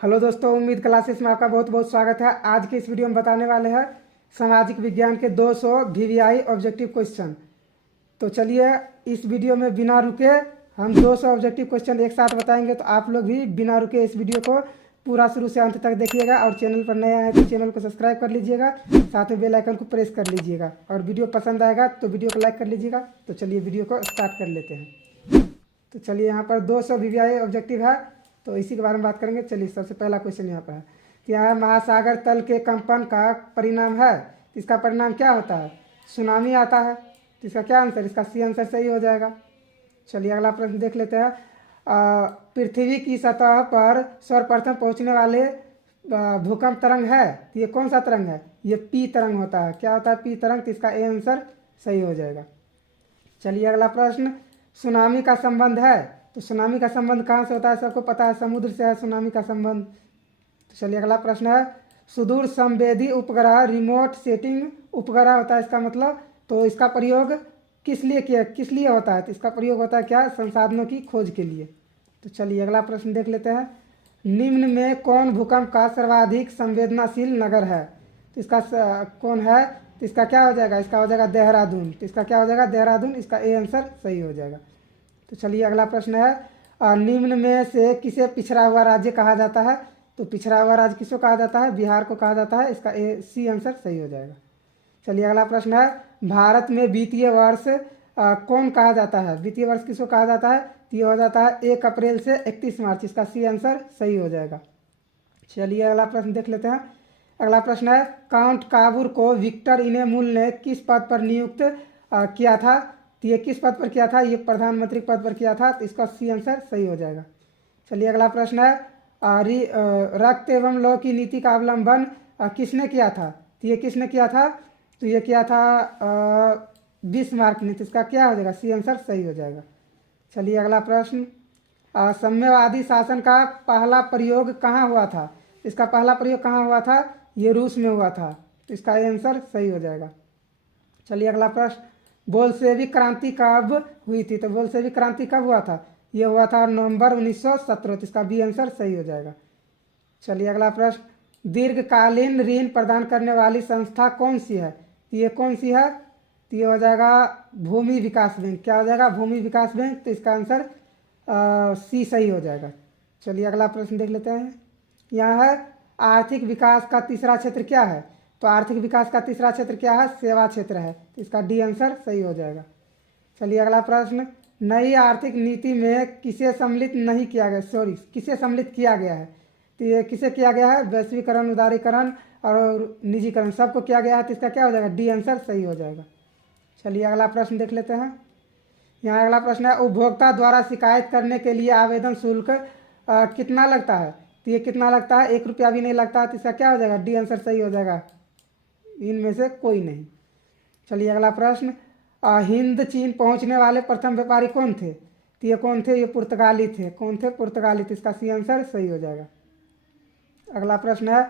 Hello दोस्तों, उम्मीद classes में आपका बहुत बहुत स्वागत है। आज के इस वीडियो में बताने वाले हैं सामाजिक विज्ञान के 200 वीवीआई ऑब्जेक्टिव क्वेश्चन। तो चलिए इस वीडियो में बिना रुके हम 200 ऑब्जेक्टिव क्वेश्चन एक साथ बताएंगे। तो आप लोग भी बिना रुके इस वीडियो को पूरा शुरू से अंत तक देखिएगा और चैनल पर नए आए तो चैनल को सब्सक्राइब कर लीजिएगा, साथ में बेल आइकन को प्रेस कर लीजिएगा और वीडियो पसंद आएगा तो वीडियो को लाइक कर लीजिएगा। तो चलिए वीडियो को स्टार्ट कर लेते हैं। तो चलिए यहाँ पर 200 वीवीआई ऑब्जेक्टिव है तो इसी के बारे में बात करेंगे। चलिए सबसे पहला क्वेश्चन यहाँ पर है कि यहाँ महासागर तल के कंपन का परिणाम है, इसका परिणाम क्या होता है? सुनामी आता है। तो इसका क्या आंसर? इसका सी आंसर सही हो जाएगा। चलिए अगला प्रश्न देख लेते हैं। पृथ्वी की सतह पर सर्वप्रथम पहुँचने वाले भूकंप तरंग है, तो ये कौन सा तरंग है? ये पी तरंग होता है। क्या होता है? पी तरंग। तो इसका ए आंसर सही हो जाएगा। चलिए अगला प्रश्न, सुनामी का संबंध है, तो सुनामी का संबंध कहाँ से होता है? सबको पता है, समुद्र से है सुनामी का संबंध। तो चलिए अगला प्रश्न है, सुदूर संवेदी उपग्रह रिमोट सेटिंग उपग्रह होता है इसका मतलब। तो इसका प्रयोग किस लिए होता है? तो इसका प्रयोग होता है क्या? संसाधनों की खोज के लिए। तो चलिए अगला प्रश्न देख लेते हैं। निम्न में कौन भूकंप का सर्वाधिक संवेदनशील नगर है? तो इसका कौन है? तो इसका क्या हो जाएगा? इसका हो जाएगा देहरादून। तो इसका क्या हो जाएगा? देहरादून। इसका ए आंसर सही हो जाएगा। तो चलिए अगला प्रश्न है, निम्न में से किसे पिछड़ा हुआ राज्य कहा जाता है? तो पिछड़ा हुआ राज्य किसको कहा जाता है? बिहार को कहा जाता है। इसका ए सी आंसर सही हो जाएगा। चलिए अगला प्रश्न है, भारत में वित्तीय वर्ष कौन कहा जाता है? वित्तीय वर्ष किसको कहा जाता है? तो ये हो जाता है 1 अप्रैल से 31 मार्च। इसका सी आंसर सही हो जाएगा। चलिए अगला प्रश्न देख लेते हैं। अगला प्रश्न है, काउंट काबूर को विक्टर इनेमुल ने किस पद पर नियुक्त किया था? तो ये किस पद पर किया था? ये प्रधानमंत्री पद पर किया था। तो इसका सी आंसर सही हो जाएगा। चलिए अगला प्रश्न है, रक्त एवं लौह की नीति का अवलंबन किसने किया था? तो ये किसने किया था? तो ये किया था बिस्मार्क ने। तो इसका क्या हो जाएगा? सी आंसर सही हो जाएगा। चलिए अगला प्रश्न, साम्यवादी शासन का पहला प्रयोग कहाँ हुआ था? इसका पहला प्रयोग कहाँ हुआ था? ये रूस में हुआ था। तो इसका आंसर सही हो जाएगा। चलिए अगला प्रश्न, बोल्शेविक क्रांति कब हुई थी? तो बोल्शेविक क्रांति कब हुआ था? ये हुआ था नवंबर 1917। तो इसका बी आंसर सही हो जाएगा। चलिए अगला प्रश्न, दीर्घकालीन ऋण प्रदान करने वाली संस्था कौन सी है? तो ये कौन सी है? तो ये हो जाएगा भूमि विकास बैंक। क्या हो जाएगा? भूमि विकास बैंक। तो इसका आंसर सी सही हो जाएगा। चलिए अगला प्रश्न देख लेते हैं। यहाँ है, आर्थिक विकास का तीसरा क्षेत्र क्या है? तो आर्थिक विकास का तीसरा क्षेत्र क्या है? सेवा क्षेत्र है। तो इसका डी आंसर सही हो जाएगा। चलिए अगला प्रश्न, नई आर्थिक नीति में किसे सम्मिलित नहीं किया गया? किसे सम्मिलित किया गया है? तो ये किसे किया गया है? वैश्वीकरण, उदारीकरण और निजीकरण, सबको किया गया है। तो इसका क्या हो जाएगा? डी आंसर सही हो जाएगा। चलिए अगला प्रश्न देख लेते हैं। यहाँ अगला प्रश्न है, उपभोक्ता द्वारा शिकायत करने के लिए आवेदन शुल्क कितना लगता है? तो ये कितना लगता है? 1 रुपया भी नहीं लगता है। तो इसका क्या हो जाएगा? डी आंसर सही हो जाएगा। इनमें से कोई नहीं। चलिए अगला प्रश्न, हिंद चीन पहुंचने वाले प्रथम व्यापारी कौन थे? तो ये कौन थे? ये पुर्तगाली थे। कौन थे? पुर्तगाली। तो इसका सी आंसर सही हो जाएगा। अगला प्रश्न है,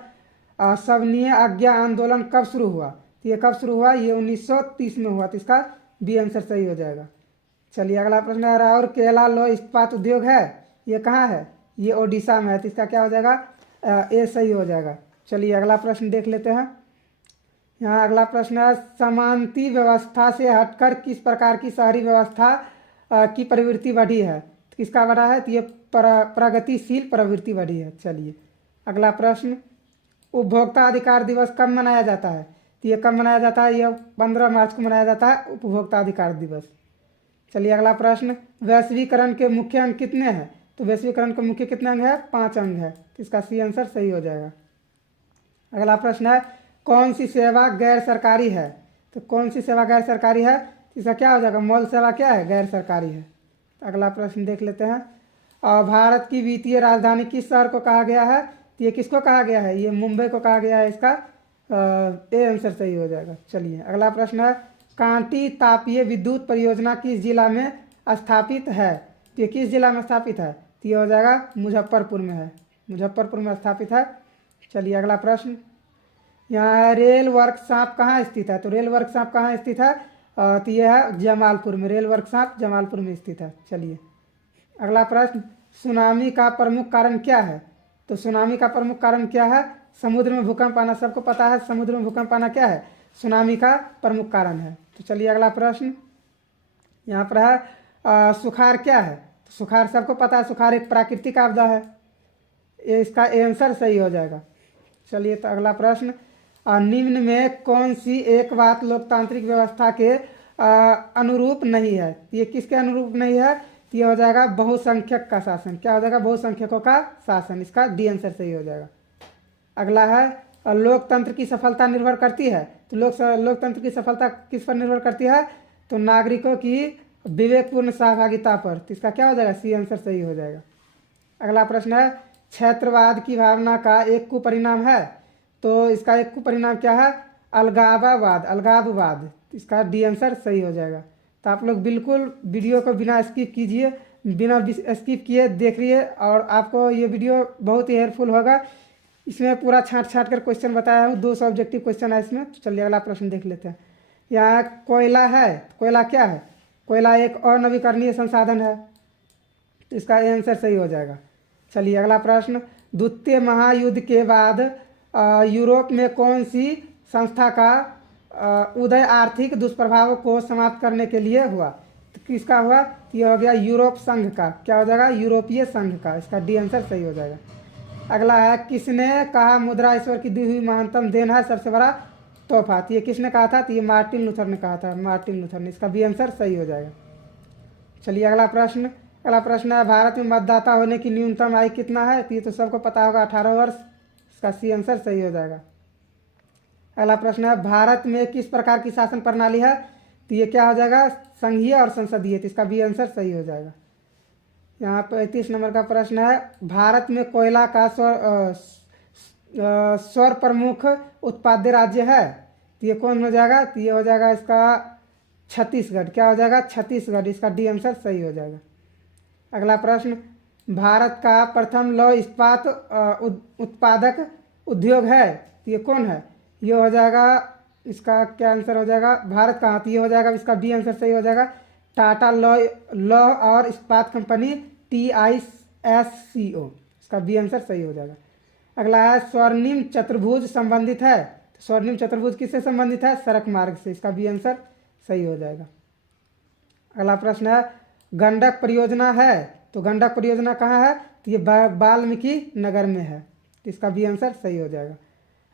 सविनय अवज्ञा आंदोलन कब शुरू हुआ? तो ये कब शुरू हुआ? ये 1930 में हुआ। तो इसका बी आंसर सही हो जाएगा। चलिए अगला प्रश्न है, राउरकेला लौह इस्पात उद्योग है, ये कहाँ है? ये ओडिशा में है। तो इसका क्या हो जाएगा? ए सही हो जाएगा। चलिए अगला प्रश्न देख लेते हैं। यहाँ अगला प्रश्न है, समानती व्यवस्था से हटकर किस प्रकार की शहरी व्यवस्था की प्रवृत्ति बढ़ी है? तो किसका बढ़ा है? तो ये प्रगतिशील प्रवृत्ति बढ़ी है। चलिए अगला प्रश्न, उपभोक्ता अधिकार दिवस कब मनाया जाता है? तो ये कब मनाया जाता है? ये 15 मार्च को मनाया जाता है उपभोक्ता अधिकार दिवस। चलिए अगला प्रश्न, वैश्वीकरण के मुख्य अंग कितने हैं? तो वैश्वीकरण के मुख्य कितने अंग है? 5 अंग है। तो इसका सी आंसर सही हो जाएगा। अगला प्रश्न है, कौन सी सेवा गैर सरकारी है? तो कौन सी सेवा गैर सरकारी है? इसका क्या हो जाएगा? मॉल सेवा क्या है? गैर सरकारी है। अगला प्रश्न देख लेते हैं। भारत की वित्तीय राजधानी किस शहर को कहा गया है? तो ये किसको कहा गया है? ये मुंबई को कहा गया है। इसका ए आंसर सही हो जाएगा। चलिए अगला प्रश्न है, कांटी तापीय विद्युत परियोजना किस जिला में स्थापित है? तो ये किस जिला में स्थापित है? तो ये हो जाएगा मुजफ्फरपुर में है। मुजफ्फरपुर में स्थापित है। चलिए अगला प्रश्न, यहाँ रेल वर्कशॉप कहाँ स्थित है? तो रेल वर्कशॉप कहाँ स्थित है? तो यह है जमालपुर में। रेल वर्कशॉप जमालपुर में स्थित है। चलिए अगला प्रश्न, सुनामी का प्रमुख कारण क्या है? तो सुनामी का प्रमुख कारण क्या है? समुद्र में भूकंप आना। सबको पता है समुद्र में भूकंप आना क्या है? सुनामी का प्रमुख कारण है। तो चलिए अगला प्रश्न यहाँ पर है, सुखाड़ क्या है? तो सुखाड़ सबको पता है, सुखाड़ एक प्राकृतिक आपदा है। ये इसका आंसर सही हो जाएगा। चलिए तो अगला प्रश्न, निम्न में कौन सी एक बात लोकतांत्रिक व्यवस्था के अनुरूप नहीं है? ये किसके अनुरूप नहीं है? ये हो जाएगा बहुसंख्यक का शासन। क्या हो जाएगा? बहुसंख्यकों का शासन। इसका डी आंसर सही हो जाएगा। अगला है, लोकतंत्र की सफलता निर्भर करती है। तो लोकतंत्र की सफलता किस पर निर्भर करती है? तो नागरिकों की विवेकपूर्ण सहभागिता पर। तो इसका क्या हो जाएगा? सी आंसर सही हो जाएगा। अगला प्रश्न है, क्षेत्रवाद की भावना का एक कुपरिणाम है। तो इसका एक कुपरिणाम क्या है? अलगाववाद। इसका डी आंसर सही हो जाएगा। तो आप लोग बिल्कुल वीडियो को बिना स्किप कीजिए, बिना स्किप किए देखिए, और आपको ये वीडियो बहुत ही हेल्पफुल होगा। इसमें पूरा छाँट कर क्वेश्चन बताया हूँ, 200 ऑब्जेक्टिव क्वेश्चन है इसमें। तो चलिए अगला प्रश्न देख लेते हैं। यहाँ कोयला है। कोयला क्या है? कोयला एक अनवीकरणीय संसाधन है। तो इसका आंसर सही हो जाएगा। चलिए अगला प्रश्न, द्वितीय महायुद्ध के बाद यूरोप में कौन सी संस्था का उदय आर्थिक दुष्प्रभावों को समाप्त करने के लिए हुआ? तो किसका हुआ? ये हो गया यूरोप संघ का। क्या हो जाएगा? यूरोपीय संघ का। इसका डी आंसर सही हो जाएगा। अगला है, किसने कहा मुद्रा ईश्वर की दी हुई महानतम देन है, सबसे बड़ा तोहफा? तो ये किसने कहा था? तो ये मार्टिन लूथर ने कहा था। मार्टिन लूथर ने। इसका बी आंसर सही हो जाएगा। चलिए अगला प्रश्न है, भारत में मतदाता होने की न्यूनतम आयु कितना है? तो ये तो सबको पता होगा, 18 वर्ष। इसका सी आंसर सही हो जाएगा। अगला प्रश्न है, भारत में किस प्रकार की शासन प्रणाली है? तो ये क्या हो जाएगा? संघीय और संसदीय। तो इसका बी आंसर सही हो जाएगा। यहाँ 35 नंबर का प्रश्न है, भारत में कोयला का स्वर प्रमुख उत्पाद्य राज्य है। तो ये कौन हो जाएगा? तो ये हो जाएगा इसका छत्तीसगढ़। क्या हो जाएगा? छत्तीसगढ़। इसका डी आंसर सही हो जाएगा। अगला प्रश्न, भारत का प्रथम लौह इस्पात उत्पादक उद्योग है। तो ये कौन है? ये हो जाएगा, इसका क्या आंसर हो जाएगा? भारत का। तो ये हो जाएगा, इसका बी आंसर सही हो जाएगा। टाटा लौह और इस्पात कंपनी, TISCO। इसका बी आंसर सही हो जाएगा। अगला है, स्वर्णिम चतुर्भुज संबंधित है। तो स्वर्णिम चतुर्भुज किससे संबंधित है? सड़क मार्ग से। इसका बी आंसर सही हो जाएगा। अगला प्रश्न है, गंडक परियोजना है। तो गंडक परियोजना कहाँ है? तो ये वाल्मीकि नगर में है। तो इसका बी आंसर सही हो जाएगा।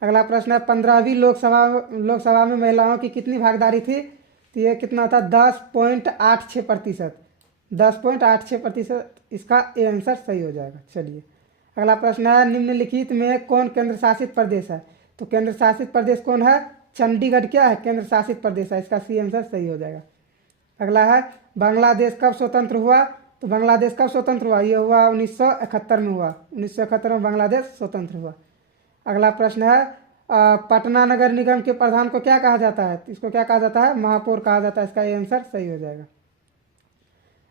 अगला प्रश्न है, 15वीं लोकसभा में महिलाओं की कितनी भागीदारी थी? तो ये कितना था? 10.86%। 10.86%। इसका आंसर सही हो जाएगा। चलिए अगला प्रश्न है, निम्नलिखित में कौन केंद्र शासित प्रदेश है? तो केंद्र शासित प्रदेश कौन है? चंडीगढ़ क्या है? केंद्र शासित प्रदेश है। इसका सी आंसर सही हो जाएगा। अगला है, बांग्लादेश कब स्वतंत्र हुआ? तो बांग्लादेश कब स्वतंत्र हुआ? ये हुआ 1971 में हुआ। 1971 में बांग्लादेश स्वतंत्र हुआ। अगला प्रश्न है, पटना नगर निगम के प्रधान को क्या कहा जाता है? इसको क्या कहा जाता है? महापौर कहा जाता है। इसका आंसर सही हो जाएगा।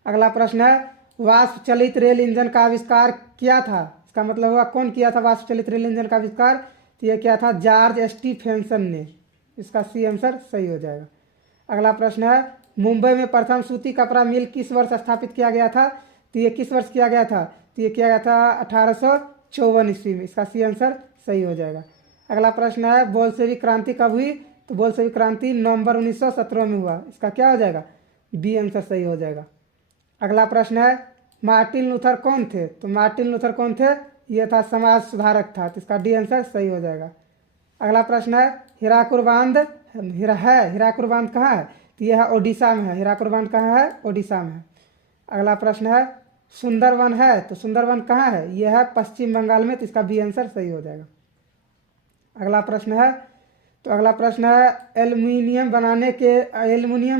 अगला प्रश्न है, वाष्प चलित रेल इंजन का आविष्कार किया था? इसका मतलब हुआ कौन किया था वाष्प चलित रेल इंजन का आविष्कार? तो ये क्या था? जॉर्ज स्टीफेंसन ने। इसका सी आंसर सही हो जाएगा। अगला प्रश्न है, मुंबई में प्रथम सूती कपड़ा मिल किस वर्ष स्थापित किया गया था? तो ये किस वर्ष किया गया था? तो ये किया गया था 1854 ईस्वी में। इसका सी आंसर सही हो जाएगा। अगला प्रश्न है, बोल्शेविक क्रांति कब हुई? तो बोल्शेविक क्रांति नवंबर 1917 में हुआ। इसका क्या हो जाएगा? बी आंसर सही हो जाएगा। अगला प्रश्न है, मार्टिन लूथर कौन थे? तो मार्टिन लूथर कौन थे? ये था समाज सुधारक था। तो इसका डी आंसर सही हो जाएगा। अगला प्रश्न है, हीराकुद बांध हीराकुद बांध कहाँ है? तो यह है ओडिशा में है। हीराकुद बांध कहाँ है? ओडिशा में है। अगला प्रश्न है, सुंदरवन है। तो सुंदरवन कहाँ है? यह है पश्चिम बंगाल में। तो इसका बी आंसर सही हो जाएगा। अगला प्रश्न है, एल्युमिनियम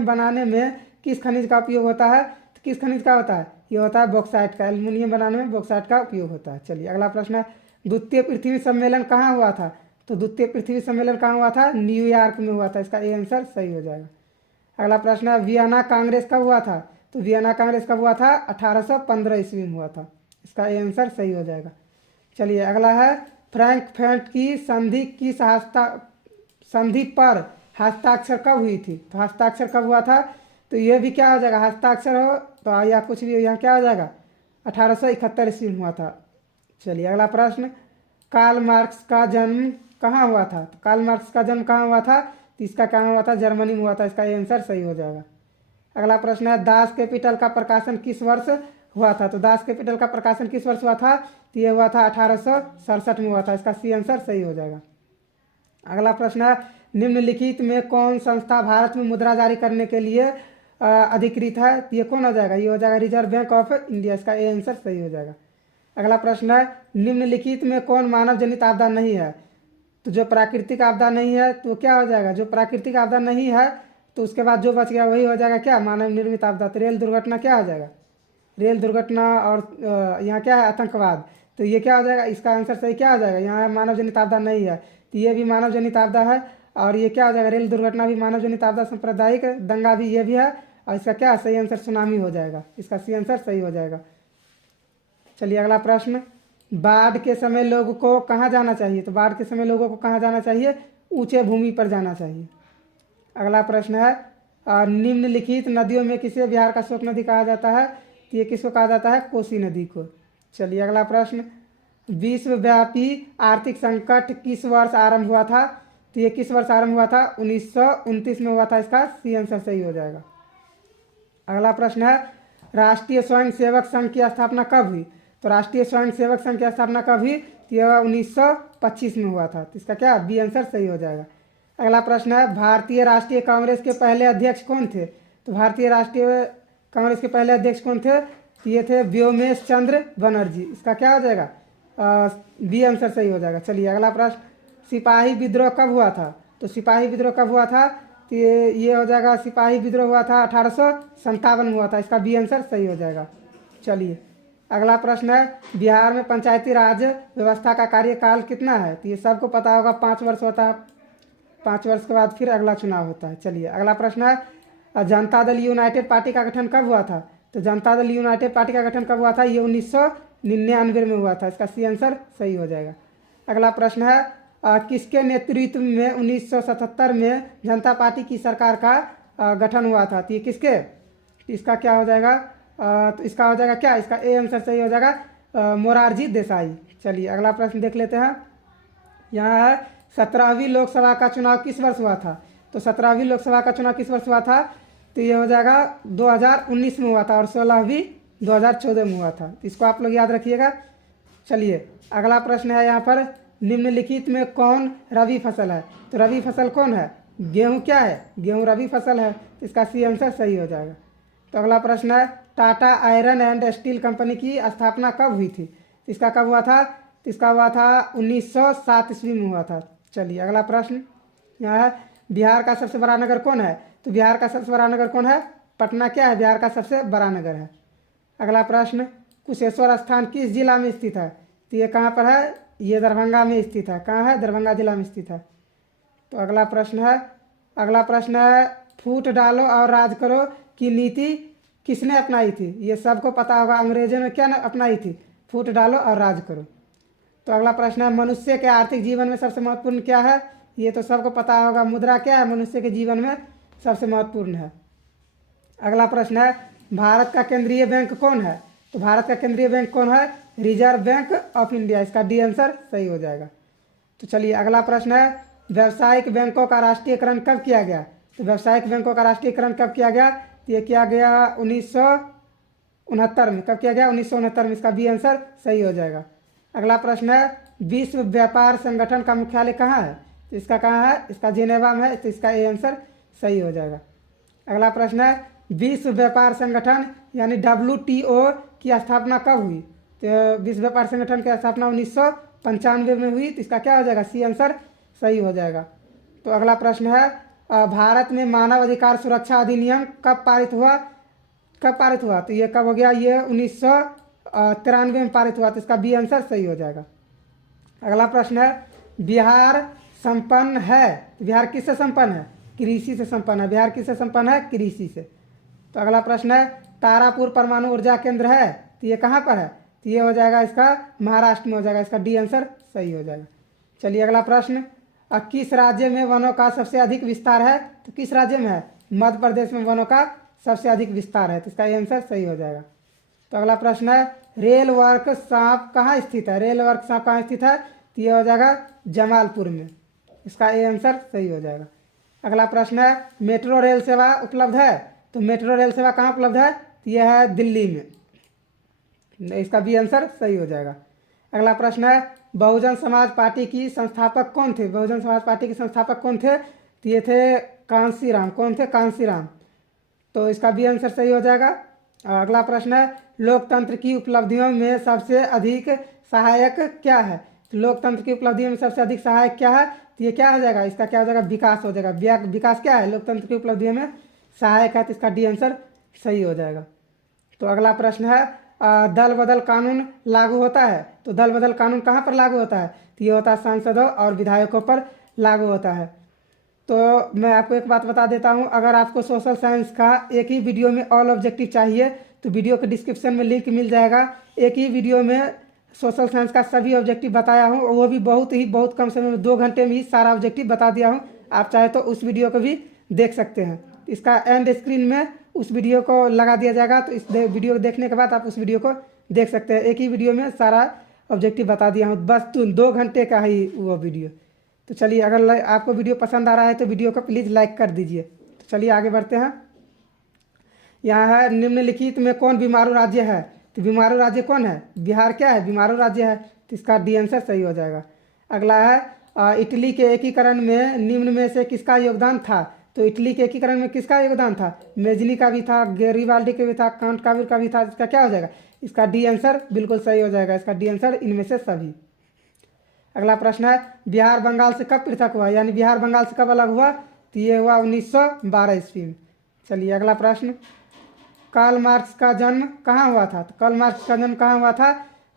बनाने में किस खनिज का उपयोग होता है? तो किस खनिज का होता है? ये होता है बॉक्साइट का। एल्युमिनियम बनाने में बॉक्साइट का उपयोग होता है। चलिए अगला प्रश्न है, द्वितीय पृथ्वी सम्मेलन कहाँ हुआ था? तो द्वितीय पृथ्वी सम्मेलन कहाँ हुआ था? न्यूयॉर्क में हुआ था। इसका आंसर सही हो जाएगा। अगला प्रश्न है, वियना कांग्रेस कब हुआ था? तो वियना कांग्रेस कब हुआ था? 1815 ईस्वी में हुआ था। इसका आंसर सही हो जाएगा। चलिए अगला है, फ्रैंकफर्ट की संधि पर हस्ताक्षर कब हुई थी? तो हस्ताक्षर कब हुआ था? तो ये भी क्या हो जाएगा? हस्ताक्षर हो तो या कुछ भी, यहाँ क्या हो जाएगा? 1871 ईस्वी में हुआ था। चलिए अगला प्रश्न, कार्ल मार्क्स का जन्म कहाँ हुआ था? तो कार्ल मार्क्स का जन्म कहाँ हुआ था? तो इसका कहाँ हुआ था? जर्मनी में हुआ था। इसका आंसर सही हो जाएगा। अगला प्रश्न है, दास कैपिटल का प्रकाशन किस वर्ष हुआ था? तो दास कैपिटल का प्रकाशन किस वर्ष हुआ था? तो ये हुआ था 1867 में हुआ था। इसका सी आंसर सही हो जाएगा। अगला प्रश्न है, निम्नलिखित में कौन संस्था भारत में मुद्रा जारी करने के लिए अधिकृत है? तो ये कौन हो जाएगा? ये हो जाएगा रिजर्व बैंक ऑफ इंडिया। इसका ए आंसर सही हो जाएगा। अगला प्रश्न है, निम्नलिखित में कौन मानव जनित आपदा नहीं है? तो जो प्राकृतिक आपदा नहीं है तो क्या हो जाएगा? जो प्राकृतिक आपदा नहीं है तो उसके बाद जो बच गया वही हो जाएगा क्या? मानव निर्मित आपदा। तो रेल दुर्घटना क्या हो जाएगा? रेल दुर्घटना। और यहाँ क्या है? आतंकवाद। तो ये क्या हो जाएगा? इसका आंसर सही क्या हो जाएगा? यहाँ मानव जनित आपदा नहीं है तो ये भी मानव जनित आपदा है। और ये क्या हो जाएगा? रेल दुर्घटना भी मानव जनित आपदा, सांप्रदायिक दंगा भी ये भी है। और इसका क्या सही आंसर? सुनामी हो जाएगा। इसका सी आंसर सही हो जाएगा। चलिए अगला प्रश्न, बाढ़ के समय लोगों को कहाँ जाना चाहिए? तो बाढ़ के समय लोगों को कहाँ जाना चाहिए? ऊंचे भूमि पर जाना चाहिए। अगला प्रश्न है, निम्नलिखित नदियों में किसे बिहार का शोक नदी कहा जाता है? तो ये किसको कहा जाता है? कोसी नदी को। चलिए अगला प्रश्न, विश्वव्यापी आर्थिक संकट किस वर्ष आरंभ हुआ था? तो ये किस वर्ष आरंभ हुआ था? 1929 में हुआ था। इसका सी आंसर सही हो जाएगा। अगला प्रश्न है, राष्ट्रीय स्वयं सेवक संघ की स्थापना कब हुई? तो राष्ट्रीय स्वयं सेवक संघ की स्थापना कब हुई? तो यह 1925 में हुआ था। तो इसका क्या बी आंसर सही हो जाएगा। अगला प्रश्न है, भारतीय राष्ट्रीय कांग्रेस के पहले अध्यक्ष कौन थे? तो भारतीय राष्ट्रीय कांग्रेस के पहले अध्यक्ष कौन थे? तो ये थे व्योमेश चंद्र बनर्जी। इसका क्या हो जाएगा? बी आंसर सही हो जाएगा। चलिए अगला प्रश्न, सिपाही विद्रोह कब हुआ था? तो सिपाही विद्रोह कब हुआ था? तो ये हो जाएगा, सिपाही विद्रोह हुआ था 1857 में हुआ था। इसका बी आंसर सही हो जाएगा। चलिए अगला प्रश्न है, बिहार में पंचायती राज व्यवस्था का कार्यकाल कितना है? तो ये सबको पता होगा, 5 वर्ष होता है। 5 वर्ष के बाद फिर अगला चुनाव होता है। चलिए अगला प्रश्न है, जनता दल यूनाइटेड पार्टी का गठन कब हुआ था? तो जनता दल यूनाइटेड पार्टी का गठन कब हुआ था? ये 1999 में हुआ था। इसका सी आंसर सही हो जाएगा। अगला प्रश्न है, किसके नेतृत्व में 1977 में जनता पार्टी की सरकार का गठन हुआ था? तो ये किसके? इसका क्या हो जाएगा? तो इसका हो जाएगा क्या? इसका ए आंसर सही हो जाएगा, मोरारजी देसाई। चलिए अगला प्रश्न देख लेते हैं। यहाँ है, 17वीं लोकसभा का चुनाव किस वर्ष हुआ था? तो 17वीं लोकसभा का चुनाव किस वर्ष हुआ था? तो ये हो जाएगा 2019 में हुआ था। और 16वीं 2014 में हुआ था। तो इसको आप लोग याद रखिएगा। चलिए अगला प्रश्न है यहाँ पर, निम्नलिखित में कौन रबी फसल है? तो रबी फसल कौन है? गेहूँ क्या है? गेहूँ रबी फसल है। तो इसका सी आंसर सही हो जाएगा। तो अगला प्रश्न है, Tata iron and steel company की स्थापना कब हुई थी? तो इसका कब हुआ था? तो इसका हुआ था 1907 ईस्वी में हुआ था। चलिए अगला प्रश्न यहाँ है, बिहार का सबसे बड़ा नगर कौन है? तो बिहार का सबसे बड़ा नगर कौन है? पटना क्या है? बिहार का सबसे बड़ा नगर है। अगला प्रश्न, कुशेश्वर स्थान किस जिला में स्थित है? तो ये कहाँ पर है? ये दरभंगा में स्थित है। कहाँ है? दरभंगा जिला में स्थित है। तो अगला प्रश्न है, फूट डालो और राज करो की नीति किसने अपनाई थी? ये सबको पता होगा, अंग्रेजों ने क्या अपनाई थी? फूट डालो और राज करो। तो अगला प्रश्न है, मनुष्य के आर्थिक जीवन में सबसे महत्वपूर्ण क्या है? ये तो सबको पता होगा, मुद्रा क्या है? मनुष्य के जीवन में सबसे महत्वपूर्ण है। अगला प्रश्न है, भारत का केंद्रीय बैंक कौन है? तो भारत का केंद्रीय बैंक कौन है? Reserve bank of India. इसका डी आंसर सही हो जाएगा। तो चलिए अगला प्रश्न है, व्यावसायिक बैंकों का राष्ट्रीयकरण कब किया गया? तो व्यावसायिक बैंकों का राष्ट्रीयकरण कब किया गया? तो ये किया गया 1969 में। कब किया गया? 1969 में। इसका बी आंसर सही हो जाएगा। अगला प्रश्न है, विश्व व्यापार संगठन का मुख्यालय कहाँ है? तो इसका कहाँ है? इसका जिनेवा में है। तो इसका ए आंसर सही हो जाएगा। अगला प्रश्न है, विश्व व्यापार संगठन यानी WTO की स्थापना कब हुई? तो विश्व व्यापार संगठन की स्थापना 1995 में हुई। तो इसका क्या हो जाएगा? सी आंसर सही हो जाएगा। तो अगला प्रश्न है, भारत में मानव अधिकार सुरक्षा अधिनियम कब पारित हुआ? तो ये कब हो गया? ये 1993 में पारित हुआ। तो इसका बी आंसर सही हो जाएगा। अगला प्रश्न है, बिहार संपन्न है। बिहार किससे संपन्न है? कृषि से संपन्न है। बिहार किससे संपन्न है? कृषि से। तो अगला प्रश्न है, तारापुर परमाणु ऊर्जा केंद्र है। तो ये कहाँ पर है? तो ये हो जाएगा इसका महाराष्ट्र में हो जाएगा। इसका डी आंसर सही हो जाएगा। चलिए अगला प्रश्न, किस राज्य में वनों का सबसे अधिक विस्तार है? तो किस राज्य में है? मध्य प्रदेश में वनों का सबसे अधिक विस्तार है। तो इसका आंसर सही हो जाएगा। तो अगला प्रश्न है, रेल वर्कशॉप कहाँ स्थित है? रेल वर्कशॉप कहाँ स्थित है? तो ये हो जाएगा जमालपुर में। इसका ए आंसर सही हो जाएगा। अगला प्रश्न है, मेट्रो रेल सेवा उपलब्ध है? तो मेट्रो रेल सेवा कहाँ उपलब्ध है? तो यह है दिल्ली में। इसका बी आंसर सही हो जाएगा। अगला प्रश्न है, बहुजन समाज पार्टी की संस्थापक कौन थे? बहुजन समाज पार्टी के संस्थापक कौन थे? तो ये थे कांसीराम। कौन थे? कांसीराम। तो इसका बी आंसर सही हो जाएगा। अगला प्रश्न है, लोकतंत्र की उपलब्धियों में सबसे अधिक सहायक क्या है? तो लोकतंत्र की उपलब्धियों में सबसे अधिक सहायक क्या है? तो ये क्या हो जाएगा? इसका क्या हो जाएगा? विकास हो जाएगा। विकास क्या है? लोकतंत्र की उपलब्धियों में सहायक है, तो इसका डी आंसर सही हो जाएगा। तो अगला प्रश्न है, दल बदल कानून लागू होता है? तो दल बदल कानून कहाँ पर लागू होता है? तो ये होता है सांसदों और विधायकों पर लागू होता है। तो मैं आपको एक बात बता देता हूँ, अगर आपको सोशल साइंस का एक ही वीडियो में ऑल ऑब्जेक्टिव चाहिए तो वीडियो के डिस्क्रिप्शन में लिंक मिल जाएगा। एक ही वीडियो में सोशल साइंस का सभी ऑब्जेक्टिव बताया हूँ, वो भी बहुत कम समय में 2 घंटे में ही सारा ऑब्जेक्टिव बता दिया हूँ। आप चाहे तो उस वीडियो को भी देख सकते हैं। इसका एंड स्क्रीन में उस वीडियो को लगा दिया जाएगा, तो इस वीडियो को देखने के बाद आप उस वीडियो को देख सकते हैं। एक ही वीडियो में सारा ऑब्जेक्टिव बता दिया हूँ, बस 2 घंटे का ही वो वीडियो। तो चलिए, अगर आपको वीडियो पसंद आ रहा है तो वीडियो को प्लीज़ लाइक कर दीजिए। तो चलिए आगे बढ़ते हैं। यहाँ है, निम्नलिखित में कौन बीमारू राज्य है? तो बीमारू राज्य कौन है? बिहार क्या है? बीमारू राज्य है, तो इसका डी आंसर सही हो जाएगा। अगला है, इटली के एकीकरण में निम्न में से किसका योगदान था? तो इटली के एकीकरण में किसका योगदान था? मेजनी का भी था, गैरिबाल्डी का भी था, कांटकाबिर का भी था। इसका क्या हो जाएगा? इसका डी आंसर बिल्कुल सही हो जाएगा। इसका डी आंसर इनमें से सभी। अगला प्रश्न है, बिहार बंगाल से कब पृथक हुआ? यानी बिहार बंगाल से कब अलग हुआ? तो ये हुआ 1912 ईस्वी में। चलिए अगला प्रश्न, कार्ल मार्क्स का जन्म कहाँ हुआ था? तो कार्ल मार्क्स का जन्म कहाँ हुआ था?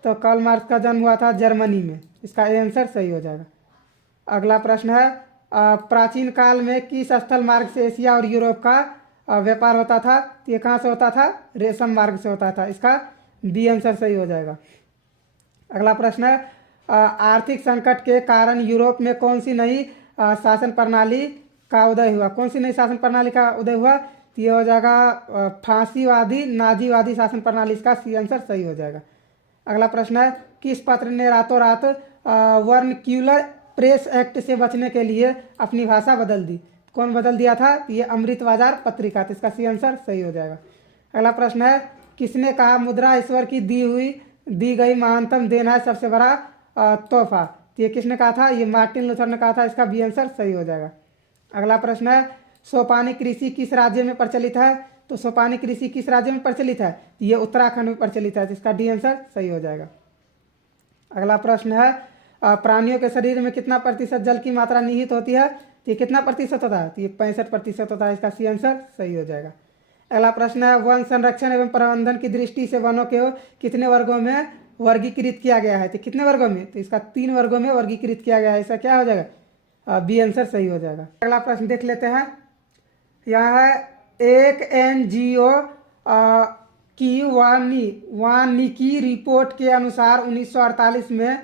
तो कार्ल मार्क्स का जन्म हुआ था जर्मनी में। इसका ए आंसर सही हो जाएगा। अगला प्रश्न है, प्राचीन काल में किस स्थल मार्ग से एशिया और यूरोप का व्यापार होता था? तो ये कहाँ से होता था? रेशम मार्ग से होता था। इसका बी आंसर सही हो जाएगा। अगला प्रश्न है, आर्थिक संकट के कारण यूरोप में कौन सी नई शासन प्रणाली का उदय हुआ? कौन सी नई शासन प्रणाली का उदय हुआ? तो ये हो जाएगा फांसीवादी नाजीवादी शासन प्रणाली। इसका सी आंसर सही हो जाएगा। अगला प्रश्न है, किस पत्र ने रातों रात वर्नक्यूलर प्रेस एक्ट से बचने के लिए अपनी भाषा बदल दी? कौन बदल दिया था? तो ये अमृत बाजार पत्रिका। तो इसका सी आंसर सही हो जाएगा। अगला प्रश्न है, किसने कहा मुद्रा ईश्वर की दी गई महानतम देन है, सबसे बड़ा तोहफा? तो ये किसने कहा था? ये मार्टिन लूथर ने कहा था। इसका बी आंसर सही हो जाएगा। अगला प्रश्न है, सोपानी कृषि किस राज्य में प्रचलित है? तो सोपानी कृषि किस राज्य में प्रचलित है? तो ये उत्तराखंड में प्रचलित है। इसका डी आंसर सही हो जाएगा। अगला प्रश्न है, प्राणियों के शरीर में कितना प्रतिशत जल की मात्रा निहित होती है? तो ये कितना प्रतिशत होता है? तो ये 65% होता है। इसका सी आंसर सही हो जाएगा। अगला प्रश्न है, वन संरक्षण एवं प्रबंधन की दृष्टि से वनों के कितने वर्गों में वर्गीकृत किया गया है? तो कितने वर्गों में? तो इसका 3 वर्गों में वर्गीकृत किया गया है। इसका क्या हो जाएगा? बी आंसर सही हो जाएगा। अगला प्रश्न देख लेते हैं। यहाँ है, एक एनजीओ की वानिकी रिपोर्ट के अनुसार 1948 में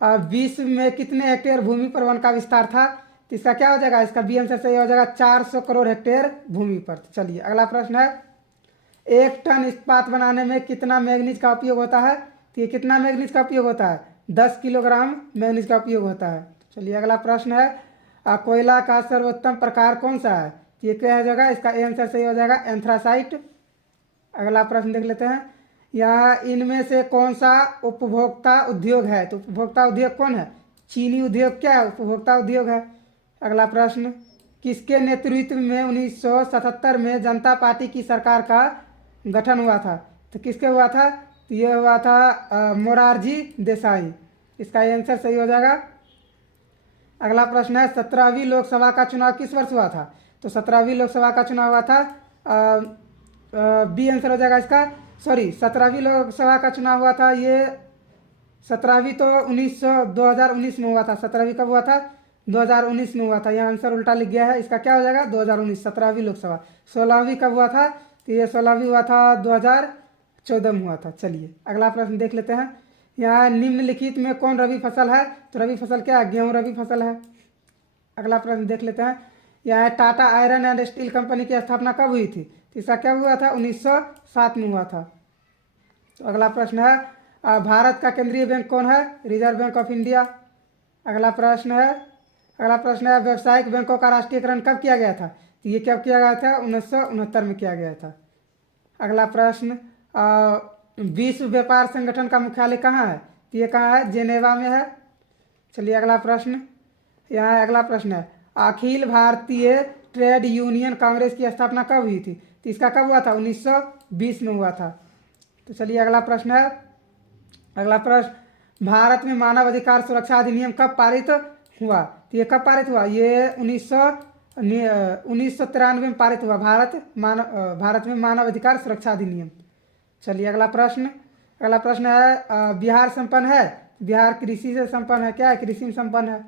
विश्व में कितने हेक्टेयर भूमि पर वन का विस्तार था? तो इसका क्या हो जाएगा? इसका बी आंसर सही हो जाएगा, 400 करोड़ हेक्टेयर भूमि पर। चलिए अगला प्रश्न है, 1 टन इस्पात बनाने में कितना मैग्नीज का उपयोग होता है? तो ये कितना मैग्नीज का उपयोग होता है? 10 किलोग्राम मैग्नीज का उपयोग होता है। चलिए अगला प्रश्न है, कोयला का सर्वोत्तम प्रकार कौन सा है? तो ये क्या हो जाएगा? इसका आंसर सही हो जाएगा, एंथ्रासाइट। अगला प्रश्न देख लेते हैं। यहाँ इनमें से कौन सा उपभोक्ता उद्योग है? तो उपभोक्ता उद्योग कौन है? चीनी उद्योग क्या है? उपभोक्ता उद्योग है। अगला प्रश्न, किसके नेतृत्व में 1977 में जनता पार्टी की सरकार का गठन हुआ था? तो किसके हुआ था? तो ये हुआ था मोरारजी देसाई। इसका आंसर सही हो जाएगा। अगला प्रश्न है, 17वीं लोकसभा का चुनाव किस वर्ष हुआ था? तो 17वीं लोकसभा का चुनाव हुआ था, बी आंसर हो जाएगा इसका। 17वीं लोकसभा का चुनाव हुआ था, ये 17वीं तो 2019 में हुआ था। 17वीं कब हुआ था? 2019 में हुआ था। यहाँ आंसर उल्टा लिख गया है। इसका क्या हो जाएगा? 2019 17वीं लोकसभा। 16वीं कब हुआ था? तो ये 16वीं हुआ था 2014 में हुआ था। चलिए अगला प्रश्न देख लेते हैं। यहाँ निम्नलिखित में कौन रबी फसल है? तो रबी फसल क्या है? गेहूँ रबी फसल है। अगला प्रश्न देख लेते हैं। यहाँ Tata iron and steel company की स्थापना कब हुई थी? तो इसका क्या हुआ था? 1907 में हुआ था। तो अगला प्रश्न है, भारत का केंद्रीय बैंक कौन है? Reserve bank of India. अगला प्रश्न है व्यावसायिक बैंकों का राष्ट्रीयकरण कब किया गया था? तो ये कब किया गया था? 1969 में किया गया था। अगला प्रश्न, विश्व व्यापार संगठन का मुख्यालय कहाँ है? तो ये कहाँ है? जेनेवा में है। चलिए अगला प्रश्न, यहाँ अगला प्रश्न है अखिल भारतीय ट्रेड यूनियन कांग्रेस की स्थापना कब हुई थी? तो इसका कब हुआ था? 1920 में हुआ था। तो चलिए अगला प्रश्न है, भारत में मानव अधिकार सुरक्षा अधिनियम कब पारित हुआ? तो ये कब पारित हुआ? ये 1993 में पारित हुआ, भारत में मानव अधिकार सुरक्षा अधिनियम। चलिए अगला प्रश्न है बिहार संपन्न है? बिहार कृषि से संपन्न है। क्या है? कृषि में संपन्न है।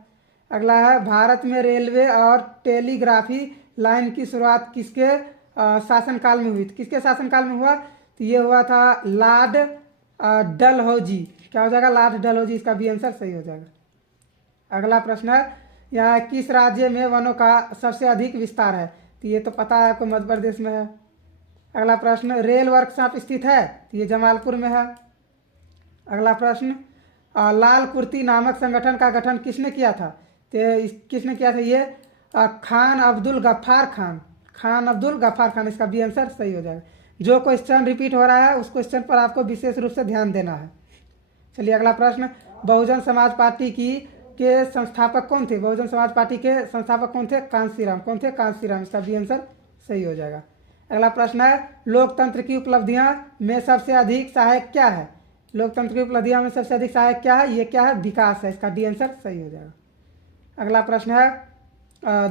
अगला है भारत में रेलवे और टेलीग्राफी लाइन की शुरुआत किसके शासनकाल में हुई थी? किसके शासनकाल में हुआ? तो ये हुआ था लॉर्ड डलहौजी। क्या हो जाएगा? लॉर्ड डलहौजी, इसका भी आंसर सही हो जाएगा। अगला प्रश्न है यहाँ किस राज्य में वनों का सबसे अधिक विस्तार है? तो ये तो पता है आपको, मध्य प्रदेश में है। अगला प्रश्न, रेल वर्कशॉप स्थित है? तो ये जमालपुर में है। अगला प्रश्न, लाल कुर्ती नामक संगठन का गठन किसने किया था? तो किसने किया था? ये खान अब्दुल गफ्फार खान, इसका भी आंसर सही हो जाएगा। जो क्वेश्चन रिपीट हो रहा है उस क्वेश्चन पर आपको विशेष रूप से ध्यान देना है। चलिए अगला प्रश्न, बहुजन समाज पार्टी के संस्थापक कौन थे? बहुजन समाज पार्टी के संस्थापक कौन थे? कांशीराम। कौन थे? कांशीराम, इसका भी आंसर सही हो जाएगा। अगला प्रश्न है लोकतंत्र की उपलब्धियां में सबसे अधिक सहायक क्या है? लोकतंत्र की उपलब्धियां में सबसे अधिक सहायक क्या है? ये क्या है? विकास है, इसका डी आंसर सही हो जाएगा। अगला प्रश्न है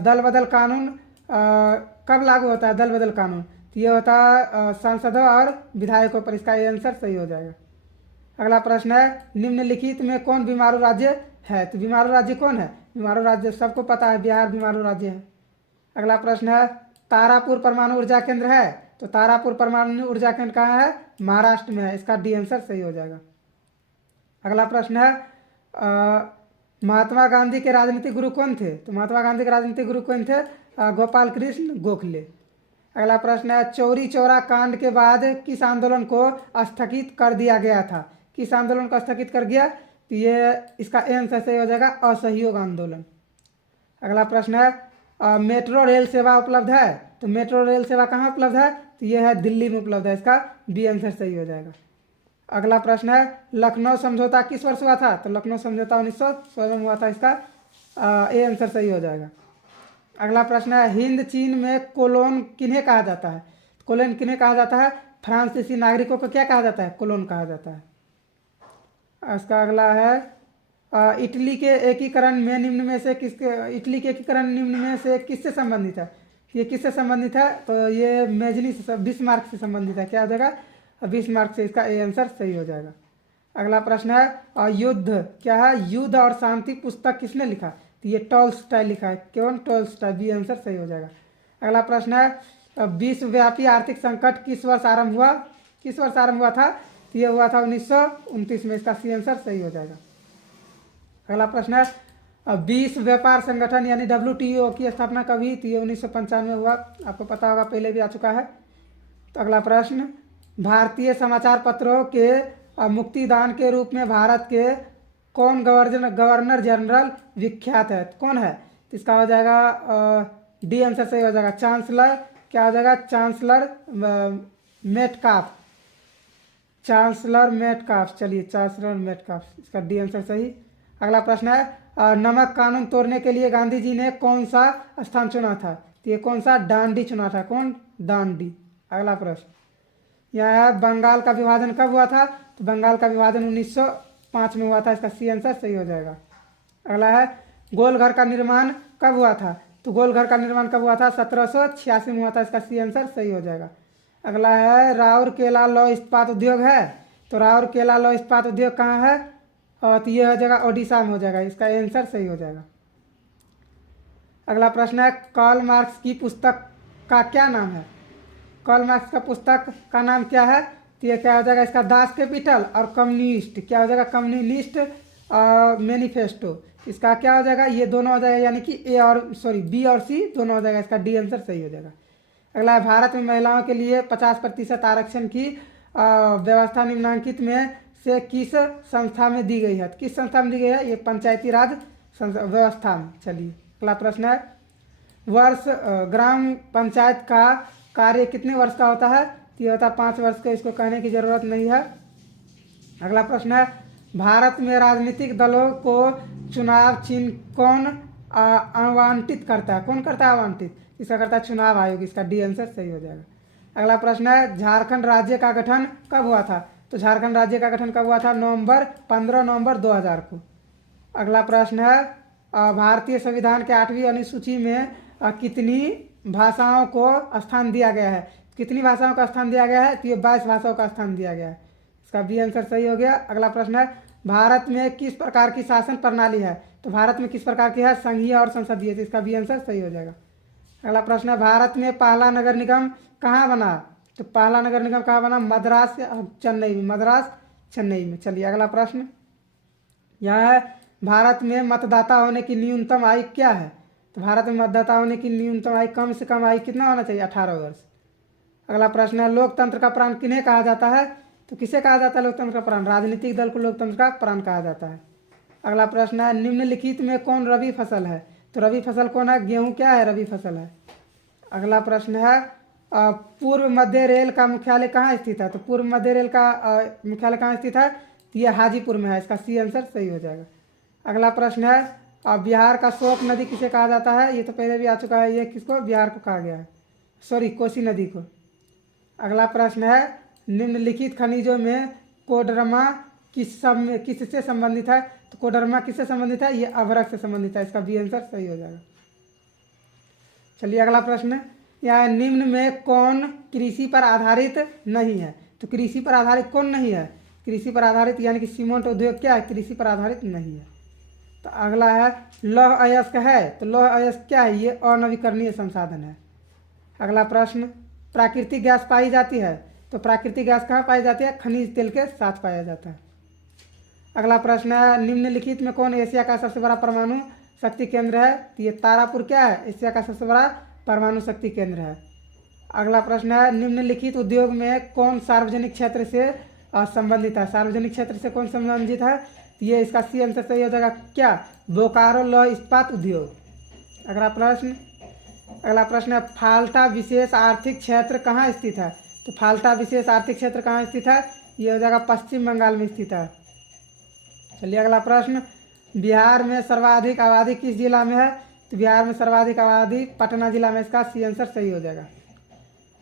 दल बदल कानून कब लागू होता है? दल बदल कानून तो ये होता है सांसदों और विधायकों पर, इसका ये आंसर सही हो जाएगा। अगला प्रश्न है निम्नलिखित में कौन बीमारू राज्य है? तो बीमारू राज्य कौन है? बीमारू राज्य सबको पता है, बिहार बीमारू राज्य है। अगला प्रश्न है तारापुर परमाणु ऊर्जा केंद्र है? तो तारापुर परमाणु ऊर्जा केंद्र कहाँ है? महाराष्ट्र में है, इसका डी आंसर सही हो जाएगा। अगला प्रश्न है महात्मा गांधी के राजनीतिक गुरु कौन थे? तो महात्मा गांधी के राजनीतिक गुरु कौन थे? गोपाल कृष्ण गोखले। अगला प्रश्न है चौरी चौरा कांड के बाद किस आंदोलन को स्थगित कर दिया गया था? किस आंदोलन को स्थगित कर दिया? तो ये इसका आंसर सही हो जाएगा असहयोग आंदोलन। अगला प्रश्न है मेट्रो रेल सेवा उपलब्ध है? तो मेट्रो रेल सेवा कहाँ उपलब्ध है? तो ये है दिल्ली में उपलब्ध है, इसका बी आंसर सही हो जाएगा। अगला प्रश्न है लखनऊ समझौता किस वर्ष हुआ था? तो लखनऊ समझौता 1916 में हुआ था, इसका ए आंसर सही हो जाएगा। अगला प्रश्न है हिंद चीन में कोलोन किन्हें कहा जाता है? कोलोन किन्हें कहा जाता है? फ्रांसीसी नागरिकों को क्या कहा जाता है? कोलोन कहा जाता है। इसका अगला है इटली के एकीकरण में से किससे संबंधित है? ये किससे संबंधित है? तो ये मेजनी से बिस्मार्क से संबंधित है। क्या हो जाएगा? बिस्मार्क से, इसका ए आंसर सही हो जाएगा। अगला प्रश्न है युद्ध क्या है? युद्ध और शांति पुस्तक किसने लिखा? तो ये टॉल्स्टॉय लिखा है। कौन? टॉल्स्टॉय, बी आंसर सही हो जाएगा। अगला प्रश्न है विश्वव्यापी आर्थिक संकट किस वर्ष आरंभ हुआ? किस वर्ष आरंभ हुआ था? तो ये हुआ था 1929 में, इसका सी आंसर सही हो जाएगा। अगला प्रश्न है विश्व व्यापार संगठन यानी WTO की स्थापना कब हुई? तो ये 1995 में हुआ, आपको पता होगा, पहले भी आ चुका है। तो अगला प्रश्न भारतीय समाचार पत्रों के मुक्तिदान के रूप में भारत के कौन गवर्नर जनरल विख्यात है? कौन है? तो इसका हो जाएगा डी आंसर सही हो जाएगा चांसलर। क्या हो जाएगा? Chancellor Metcalfe. चलिए चांसलर मेटकाफ, इसका डी आंसर सही। अगला प्रश्न है नमक कानून तोड़ने के लिए गांधी जी ने कौन सा स्थान चुना था? तो ये कौन सा? डांडी चुना था। कौन? डांडी। अगला प्रश्न यह है बंगाल का विभाजन कब हुआ था? तो बंगाल का विभाजन 1905 में हुआ था, इसका सी आंसर सही हो जाएगा। अगला है गोलघर का निर्माण कब हुआ था? तो गोलघर का निर्माण कब हुआ था? 1786 में हुआ था, इसका सी आंसर सही हो जाएगा। अगला है राउरकेला लौह इस्पात उद्योग है? तो राउरकेला लौह इस्पात उद्योग कहाँ है? तो ये हो जाएगा ओडिशा में हो जाएगा, इसका आंसर सही हो जाएगा। अगला प्रश्न है कार्ल मार्क्स की पुस्तक का क्या नाम है? कार्ल मार्क्स का पुस्तक का नाम क्या है? तो ये क्या हो जाएगा? इसका दास कैपिटल और कम्युनिस्ट। क्या हो जाएगा? Communist manifesto. इसका क्या हो जाएगा? ये दोनों हो जाएगा, यानी कि बी और सी दोनों हो जाएगा, इसका डी आंसर सही हो जाएगा। अगला है भारत में महिलाओं के लिए 50% आरक्षण की व्यवस्था निम्नांकित में से किस संस्था में दी गई है? किस संस्था में दी गई है? ये पंचायती राज व्यवस्था में। चलिए अगला प्रश्न है, वर्ष ग्राम पंचायत का कार्य कितने वर्ष का होता है? तो ये होता है 5 वर्ष का, इसको कहने की जरूरत नहीं है। अगला प्रश्न है, भारत में राजनीतिक दलों को चुनाव चिन्ह कौन आवंटित करता है? कौन करता है आवंटित? इसका करता है चुनाव आयोग। इसका डी आंसर सही हो जाएगा। अगला प्रश्न है, झारखंड राज्य का गठन कब हुआ था? तो झारखंड राज्य का गठन कब हुआ था? 15 नवंबर 2000 को। अगला प्रश्न है, भारतीय संविधान के 8वीं अनुसूची में कितनी भाषाओं को स्थान दिया गया है? कितनी भाषाओं का स्थान दिया गया है? तो ये 22 भाषाओं का स्थान दिया गया है। इसका बी आंसर सही हो गया। अगला प्रश्न है, भारत में किस प्रकार की शासन प्रणाली है? तो भारत में किस प्रकार की है? संघीय और संसदीय। तो इसका बी आंसर सही हो जाएगा। अगला प्रश्न है, भारत में पहला नगर निगम कहाँ बना? तो पहला नगर निगम कहाँ बना? मद्रास या चेन्नई में। मद्रास चेन्नई में। चलिए अगला प्रश्न यह है, भारत में मतदाता होने की न्यूनतम आयु क्या है? तो भारत में मतदाता होने की न्यूनतम आयु कम से कम आयु कितना होना चाहिए? 18 वर्ष। अगला प्रश्न है, लोकतंत्र का प्राण किन्हें कहा जाता है? तो किसे कहा जाता है लोकतंत्र का प्राण? राजनीतिक दल को लोकतंत्र का प्राण कहा जाता है। अगला प्रश्न है, निम्नलिखित में कौन रबी फसल है? तो रबी फसल कौन है? गेहूं क्या है? रबी फसल है। अगला प्रश्न है, पूर्व मध्य रेल का मुख्यालय कहाँ स्थित है? तो पूर्व मध्य रेल का मुख्यालय कहाँ स्थित है? तो यह हाजीपुर में है। इसका सी आंसर सही हो जाएगा। अगला प्रश्न है, बिहार का शोक नदी किसे कहा जाता है? ये तो पहले भी आ चुका है। ये किसको? बिहार को कहा गया है, सॉरी कोसी नदी को। अगला प्रश्न है, निम्नलिखित खनिजों में कोडरमा किससे संबंधित है? तो कोडरमा किससे संबंधित है? ये अभ्रक से संबंधित है। इसका बी आंसर सही हो जाएगा। चलिए अगला प्रश्न, यहाँ निम्न में कौन कृषि पर आधारित नहीं है? तो कृषि पर आधारित कौन नहीं है? कृषि पर आधारित यानी कि सीमेंट उद्योग क्या है? कृषि पर आधारित नहीं है। तो अगला है, लौह अयस्क है। तो लौह अयस्क क्या है? ये अनवीकरणीय संसाधन है। अगला प्रश्न, प्राकृतिक गैस पाई जाती है। तो प्राकृतिक गैस कहाँ पाई जाती है? खनिज तेल के साथ पाया जाता है। अगला प्रश्न है, निम्नलिखित में कौन एशिया का सबसे बड़ा परमाणु शक्ति केंद्र है? तो ये तारापुर क्या है? एशिया का सबसे बड़ा परमाणु शक्ति केंद्र है। अगला प्रश्न है, निम्नलिखित उद्योग में कौन सार्वजनिक क्षेत्र से संबंधित है? सार्वजनिक क्षेत्र से कौन संबंधित है? तो ये इसका सी आंसर सही हो जाएगा। क्या? बोकारो लौह इस्पात उद्योग। अगला प्रश्न है, फाल्टा विशेष आर्थिक क्षेत्र कहाँ स्थित है? तो फाल्टा विशेष आर्थिक क्षेत्र कहाँ स्थित है? ये हो जाएगा पश्चिम बंगाल में स्थित है। चलिए अगला प्रश्न, बिहार में सर्वाधिक आबादी किस जिला में है? तो बिहार में सर्वाधिक आबादी पटना जिला में। इसका सी आंसर सही हो जाएगा।